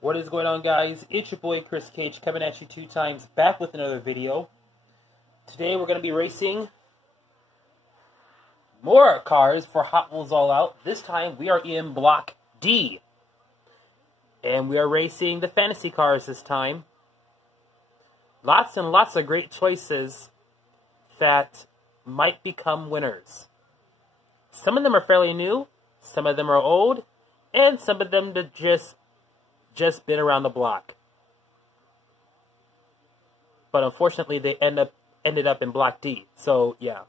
What is going on, guys? It's your boy Chris Cage coming at you 2 times, back with another video. Today we're going to be racing more cars for Hot Wheels All Out. This time we are in Block D. And we are racing the fantasy cars this time. Lots and lots of great choices that might become winners. Some of them are fairly new, some of them are old, and some of them that just been around the block. But unfortunately, they ended up in Block D. So yeah.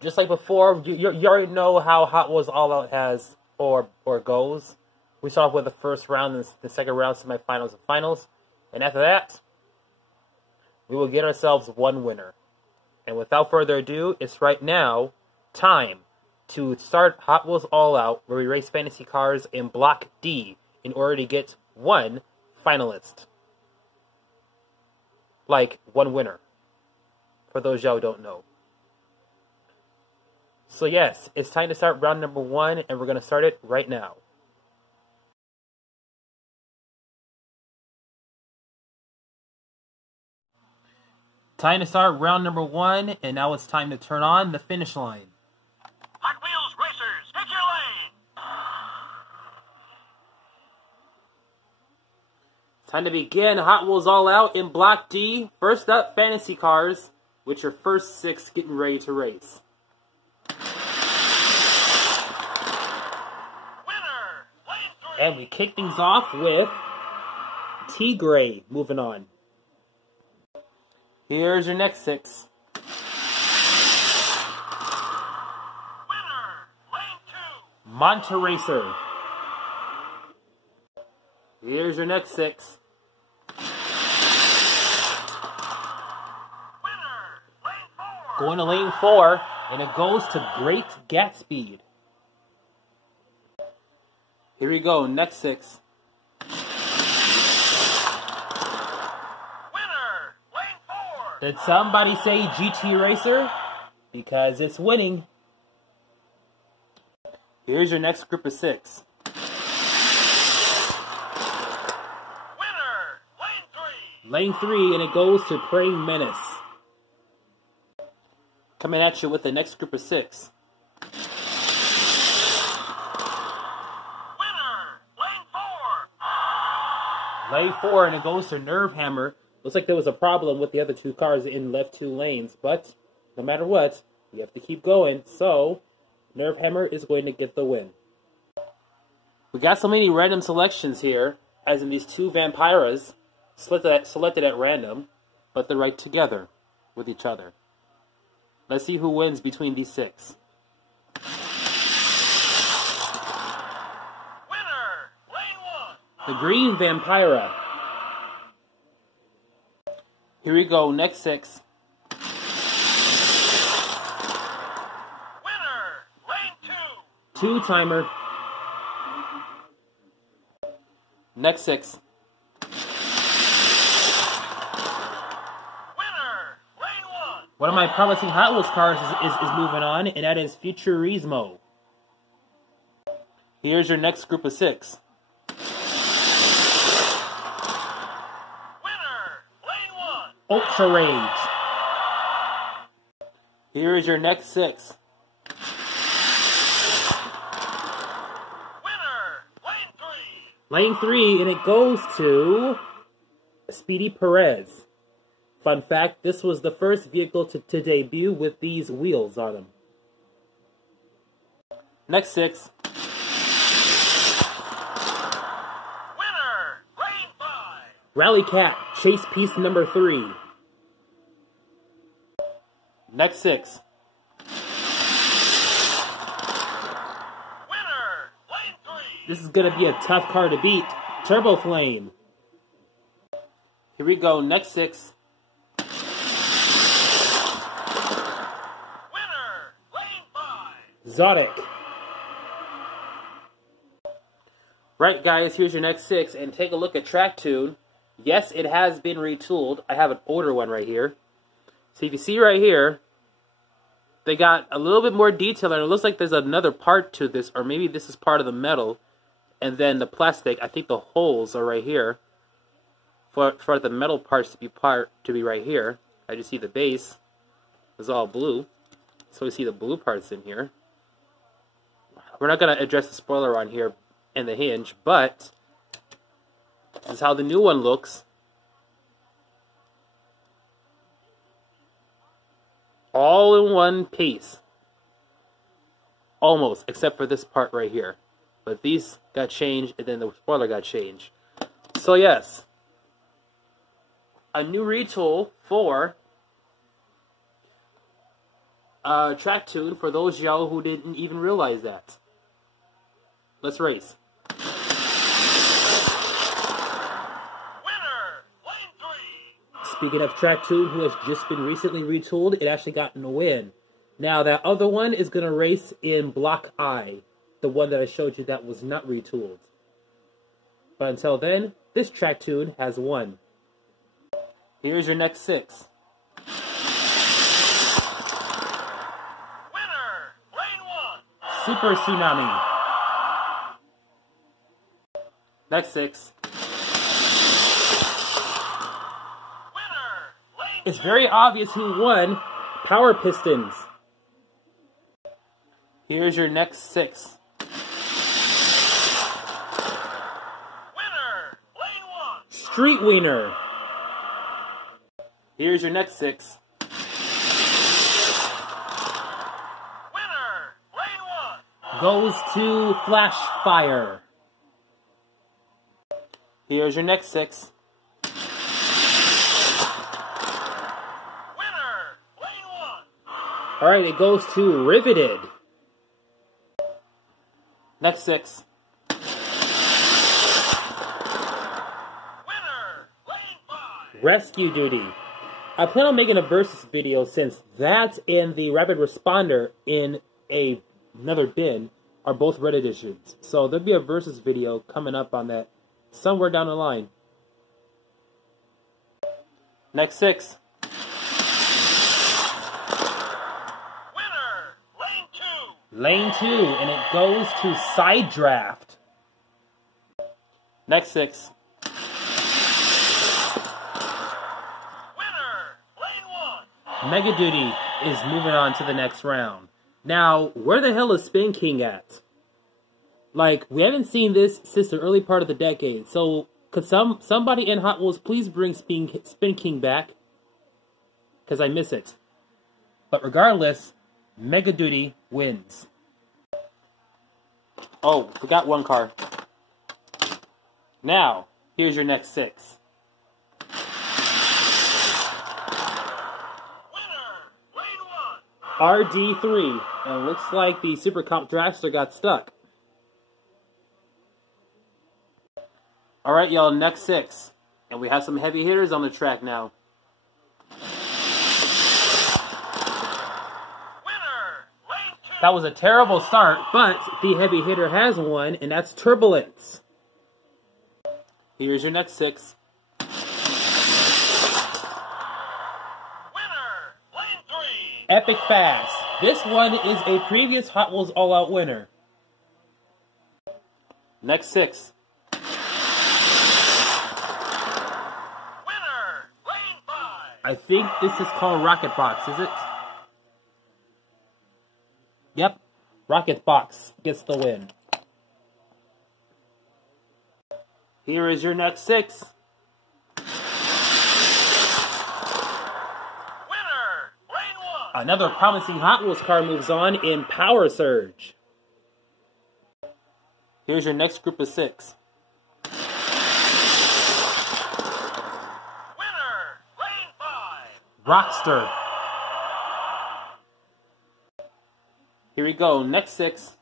Just like before, you already know how Hot Wheels All Out has or goes. We start off with the first round, and the second round, semifinals and finals. And after that, we will get ourselves one winner. And without further ado, it's right now time to start Hot Wheels All Out, where we race fantasy cars in Block D in order to get one finalist. Like, one winner. For those y'all who don't know. So yes, it's time to start round number 1, and we're going to start it right now. Time to start round number 1, and now it's time to turn on the finish line. Hot Wheels racers, take your lane! Time to begin Hot Wheels All Out in Block D. First up, fantasy cars, with your first 6 getting ready to race. Winner, lane 3. And we kick things off with T-Gray. Moving on. Here's your next 6. Winner, lane 2. Monte Racer. Here's your next 6. Winner, lane 4. Going to lane 4, and it goes to Great Gatsby. Here we go, next 6. Did somebody say GT Racer? Because it's winning. Here's your next group of 6. Winner, lane 3. Lane 3, and it goes to Praying Menace. Coming at you with the next group of 6. Winner, lane 4. Lane 4, and it goes to Nerve Hammer. Looks like there was a problem with the other 2 cars in left 2 lanes, but no matter what, we have to keep going, so Nerve Hammer is going to get the win. We got so many random selections here, as in these 2 Vampiras, selected at random, but they're right together with each other. Let's see who wins between these 6. Winner, lane 1. The Green Vampira. Here we go, next 6. Winner, lane 2. 2-timer. Next 6. Winner, lane 1. One of my promising Hot Wheels cars is moving on, and that is Futurismo. Here's your next group of 6. Ultra Rage. Here is your next 6. Winner, lane 3. Lane 3, and it goes to Speedy Perez. Fun fact, this was the first vehicle to debut with these wheels on them. Next 6. Winner, lane 5. Rally Cat, Chase Piece number 3. Next 6. Winner, lane 3. This is going to be a tough car to beat. Turbo Flame. Here we go, next 6. Winner, lane 5. Zodic. Right, guys, here's your next 6, and take a look at Track Tune. Yes, it has been retooled. I have an older one right here. So if you see right here, they got a little bit more detail, and it looks like there's another part to this, or maybe this is part of the metal. And then the plastic, I think the holes are right here. For the metal parts to be right here. I just see the base is all blue. So we see the blue parts in here. We're not going to address the spoiler on here and the hinge, but this is how the new one looks. All in one piece. Almost, except for this part right here. But these got changed, and then the spoiler got changed. So yes, a new retool for track tune for those y'all who didn't even realize that. Let's race. Winner, lane 3. Speaking of track tune, who has just been recently retooled, it actually gotten a win. Now that other one is going to race in Block I, the one that I showed you that was not retooled. But until then, this track tune has won. Here's your next 6. Winner, lane 1. Super Tsunami. Next 6. Winner, lane It's very obvious who won. Power Pistons. Here's your next 6. Winner, lane 1. Street Wiener. Here's your next 6. Winner, lane 1. Goes to Flash Fire. Here's your next 6. Winner, lane 1. Alright, it goes to Riveted. Next 6. Winner, lane 5. Rescue Duty. I plan on making a versus video since that and the Rapid Responder in another bin are both red editions. So there'll be a versus video coming up on that somewhere down the line. Next 6. Winner, lane 2. Lane 2, and it goes to Side Draft. Next 6. Winner, lane 1. Mega Duty is moving on to the next round. Now, where the hell is Spin King at? Like, we haven't seen this since the early part of the decade. So, could somebody in Hot Wheels please bring Spin King back? Because I miss it. But regardless, Mega Duty wins. Oh, forgot one car. Now, here's your next 6. RD3, and it looks like the Super Comp Dragster got stuck. Alright, y'all, next 6. And we have some heavy hitters on the track now. Winner, lane 2. That was a terrible start, but the heavy hitter has won, and that's Turbulence. Here's your next 6. Epic Fast. This one is a previous Hot Wheels All-Out winner. Next 6. Winner, lane 5. I think this is called Rocket Box, is it? Yep. Rocket Box gets the win. Here is your next 6. Another promising Hot Wheels car moves on in Power Surge. Here's your next group of 6. Winner, lane 5. Rockster. Here we go, next 6.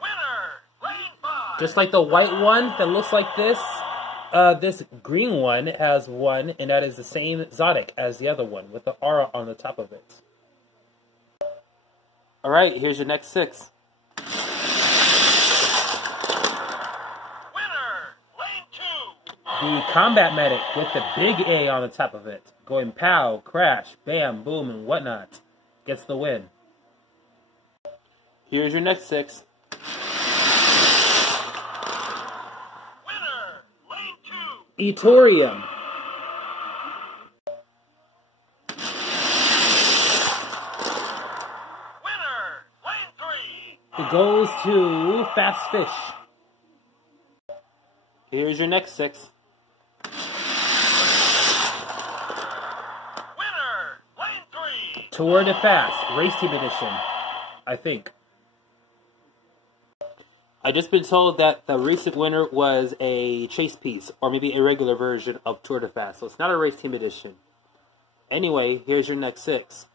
Winner, lane 5. Just like the white one that looks like this, this green one has one, and that is the same Zodic as the other one, with the aura on the top of it. Alright, here's your next 6. Winner, lane 2. The Combat Medic with the big A on the top of it, going pow, crash, bam, boom, and whatnot, gets the win. Here's your next 6. Winner, lane 2. Etorium. Winner, lane 3. It goes to Fast Fish. Here's your next 6. Winner, lane 3. Tour de Fast, Race Team Edition, I think. I just been told that the recent winner was a chase piece, or maybe a regular version of Tour de Fast, so it's not a Race Team Edition. Anyway, here's your next 6.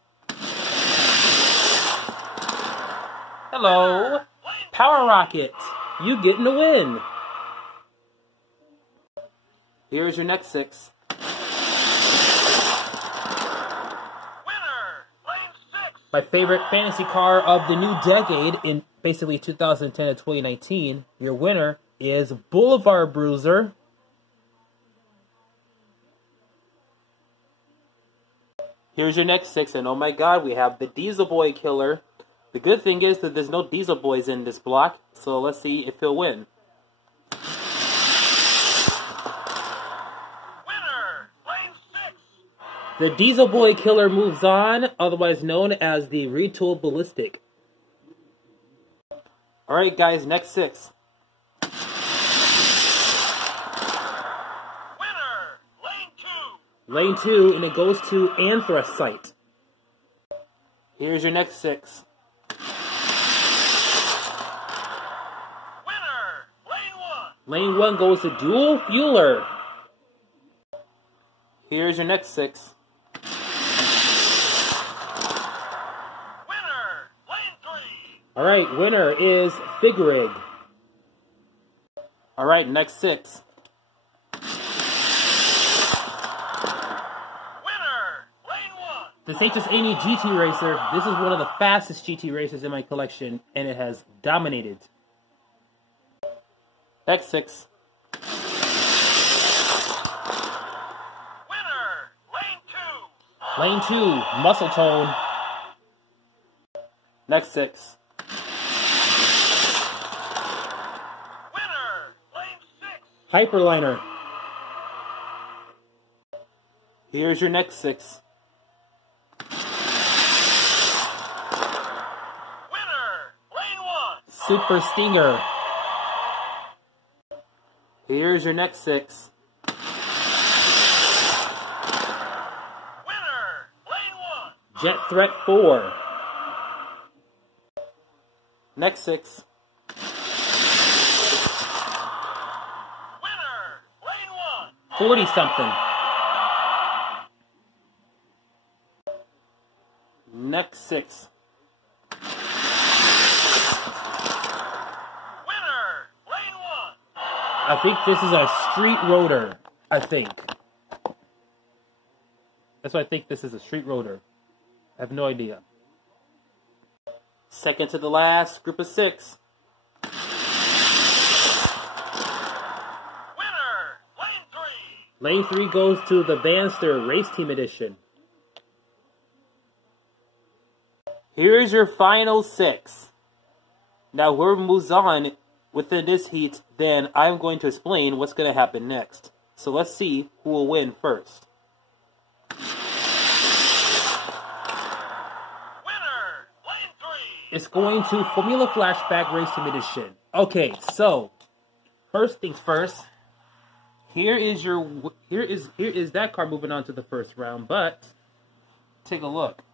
Hello, Power Rocket, you getting the win. Here's your next 6. Winner, lane 6. My favorite fantasy car of the new decade in basically 2010 to 2019. Your winner is Boulevard Bruiser. Here's your next 6, and oh my god, we have the Diesel Boy Killer. The good thing is that there's no Diesel Boys in this block, so let's see if he'll win. Winner, lane 6. The Diesel Boy Killer moves on, otherwise known as the Retool Ballistic. Alright guys, next 6. Winner, lane 2. Lane 2, and it goes to Anthracite. Here's your next 6. Winner, lane 1. Lane 1 goes to Dual Fueler. Here's your next 6. Winner, lane 3. Alright, winner is Figurig. Alright, next 6. Winner, lane 1. This ain't just any GT racer. This is one of the fastest GT racers in my collection, and it has dominated. Next 6. Winner, lane 2. Lane 2, Muscle Tone. Next 6. Winner, lane 6. Hyperliner. Here's your next 6. Winner, lane 1. Super Stinger. Here's your next 6. Winner, lane 1. Jet Threat 4. Next 6. Winner, lane 1. 40-something. Next 6. Winner, lane 1. I think this is a street roader. I think. That's why I think this is a street roader. I have no idea. Second to the last, group of 6. Winner, lane 3. Lane 3 goes to the Vanster Race Team Edition. Here's your final 6. Now, whoever moves on within this heat, then I'm going to explain what's going to happen next. So let's see who will win first. Winner, lane 3. It's going to Formula Flashback Race Team Edition. Okay, so first things first. Here is that car moving on to the first round, but take a look.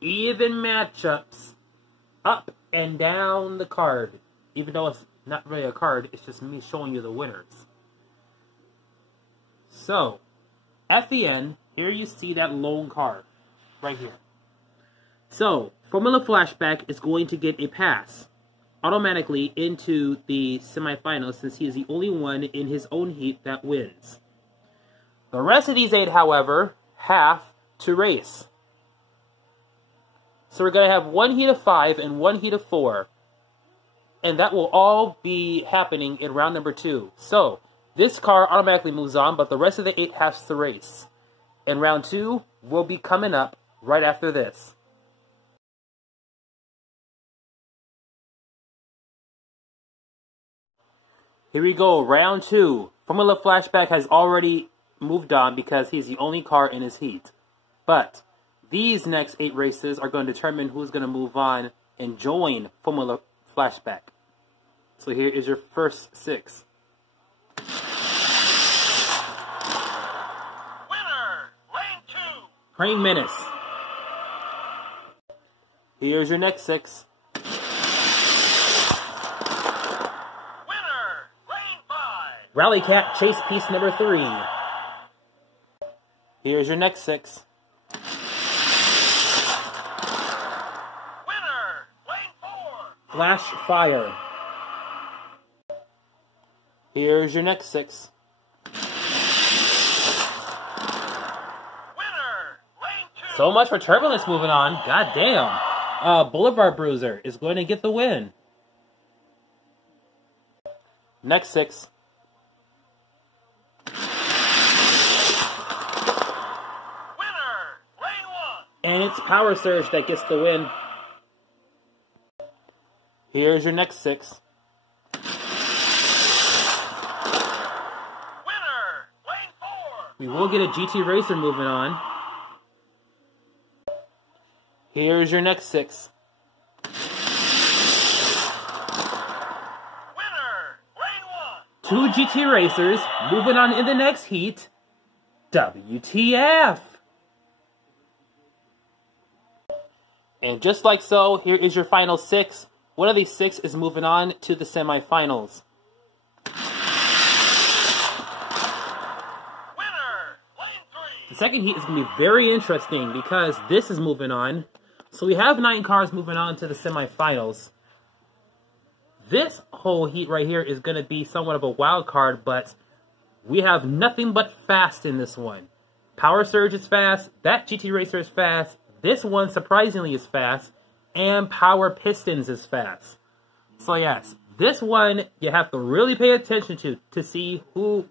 Even matchups up and down the card. Even though it's not really a card, it's just me showing you the winners. So, at the end, here you see that lone car. Right here. So, Formula Flashback is going to get a pass automatically into the semifinals since he is the only one in his own heat that wins. The rest of these 8, however, have to race. So we're going to have one heat of 5 and one heat of 4. And that will all be happening in round number 2. So, this car automatically moves on, but the rest of the 8 has to race. And round 2 will be coming up right after this. Here we go, round 2. Formula Flashback has already moved on because he's the only car in his heat. But these next 8 races are going to determine who's going to move on and join Formula Flashback. So here is your first 6. Winner, lane 2. Praying Menace. Here's your next 6. Winner, lane 5. Rally Cat Chase Piece number 3. Here's your next 6. Winner, lane 4. Flash Fire. Here's your next 6. Winner, lane 2. So much for Turbulence moving on. God damn. Boulevard Bruiser is going to get the win. Next 6. Winner, lane 1. And it's Power Surge that gets the win. Here's your next 6. Winner, lane 4. We will get a GT Racer moving on. Here's your next 6. Winner, lane 2 1. GT Racers moving on in the next heat. WTF! And just like so, here is your final 6. One of these 6 is moving on to the semifinals. Winner, lane 3. The second heat is going to be very interesting because this is moving on. So we have 9 cars moving on to the semifinals. This whole heat right here is going to be somewhat of a wild card, but we have nothing but fast in this one. Power Surge is fast, that GT Racer is fast, this one surprisingly is fast, and Power Pistons is fast. So yes, this one you have to really pay attention to see who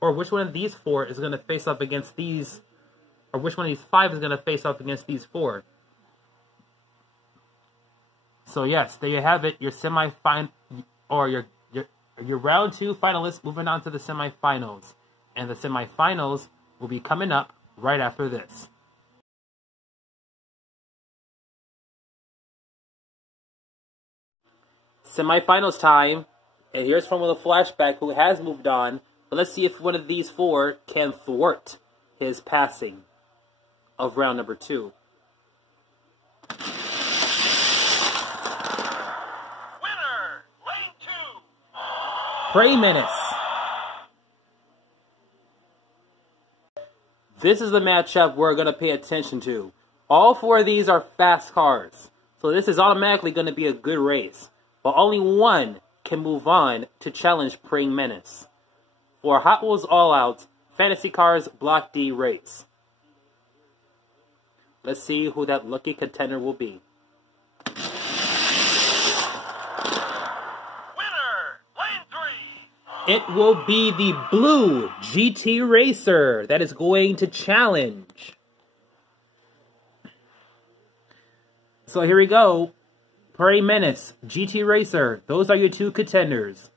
or which one of these 4 is going to face off against these, or which one of these 5 is going to face off against these 4. So yes, there you have it, your or your round 2 finalists moving on to the semifinals. And the semifinals will be coming up right after this. Semifinals time, and here's Formula Flashback who has moved on, but let's see if one of these 4 can thwart his passing of round number 2. Winner, lane 2. Prey Menace. This is the matchup we're going to pay attention to. All 4 of these are fast cars, so this is automatically going to be a good race. But only one can move on to challenge Praying Menace for Hot Wheels All Out Fantasy Cars Block D race. Let's see who that lucky contender will be. Winner, lane 3. It will be the blue GT Racer that is going to challenge. So here we go. Prey Menace, GT Racer, those are your 2 contenders.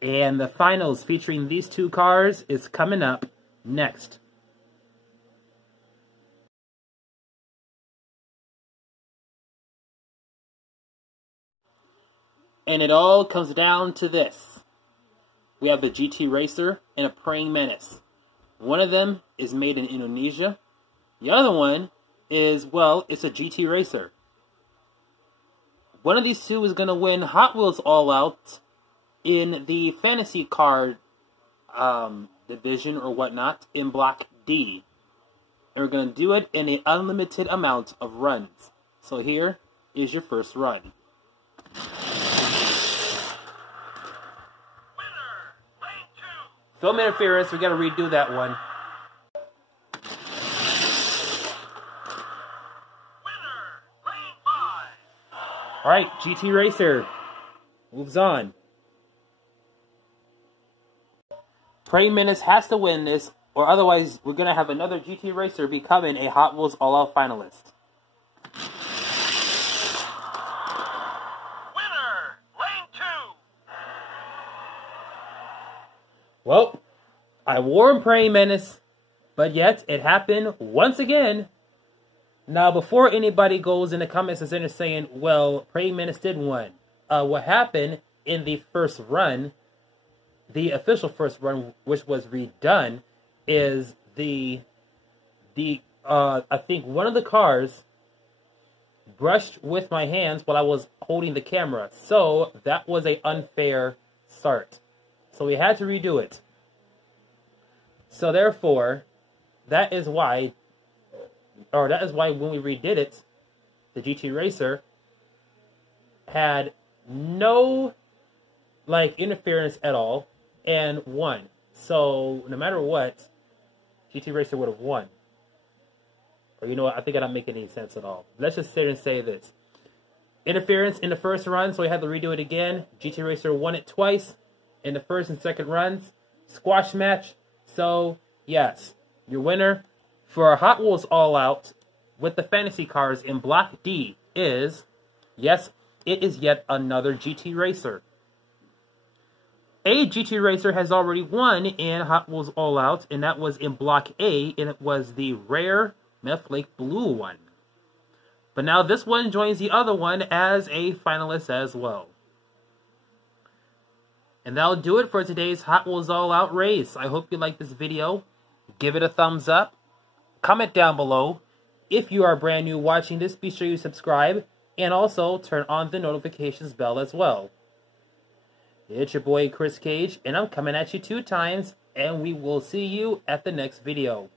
And the finals featuring these 2 cars is coming up next. And it all comes down to this. We have a GT Racer and a Praying Menace. One of them is made in Indonesia. The other one is, well, it's a GT Racer. One of these 2 is going to win Hot Wheels All Out in the fantasy car division or whatnot in Block D. And we're going to do it in an unlimited amount of runs. So here is your first run. Winner, lane 2. Film interference, we got to redo that one. Winner, lane 5. Alright, GT Racer moves on. Prey Menace has to win this, or otherwise we're going to have another GT Racer becoming a Hot Wheels All-Out finalist. Winner, lane 2. Well, I warned Praying Menace, but yet it happened once again. Now, before anybody goes in the comments and they're saying, well, Praying Menace did win. What happened in the first run, the official first run, which was redone, is I think one of the cars brushed with my hands while I was holding the camera. So that was an unfair start. So we had to redo it. So therefore, that is why when we redid it, the GT Racer had no interference at all and won. So no matter what, GT Racer would have won. Or you know what, I think I don't make any sense at all. Let's just sit and say this. Interference in the first run, so we had to redo it again. GT Racer won it twice in the first and second runs. Squash match. So, yes, your winner for Hot Wheels All Out with the fantasy cars in Block D is, yes, it is yet another GT Racer. A GT Racer has already won in Hot Wheels All Out, and that was in Block A, and it was the rare Meth Lake Blue one. But now this one joins the other one as a finalist as well. And that'll do it for today's Hot Wheels All Out race. I hope you liked this video. Give it a thumbs up. Comment down below. If you are brand new watching this, be sure you subscribe. And also turn on the notifications bell as well. It's your boy Chris Cage, and I'm coming at you 2 times. And we will see you at the next video.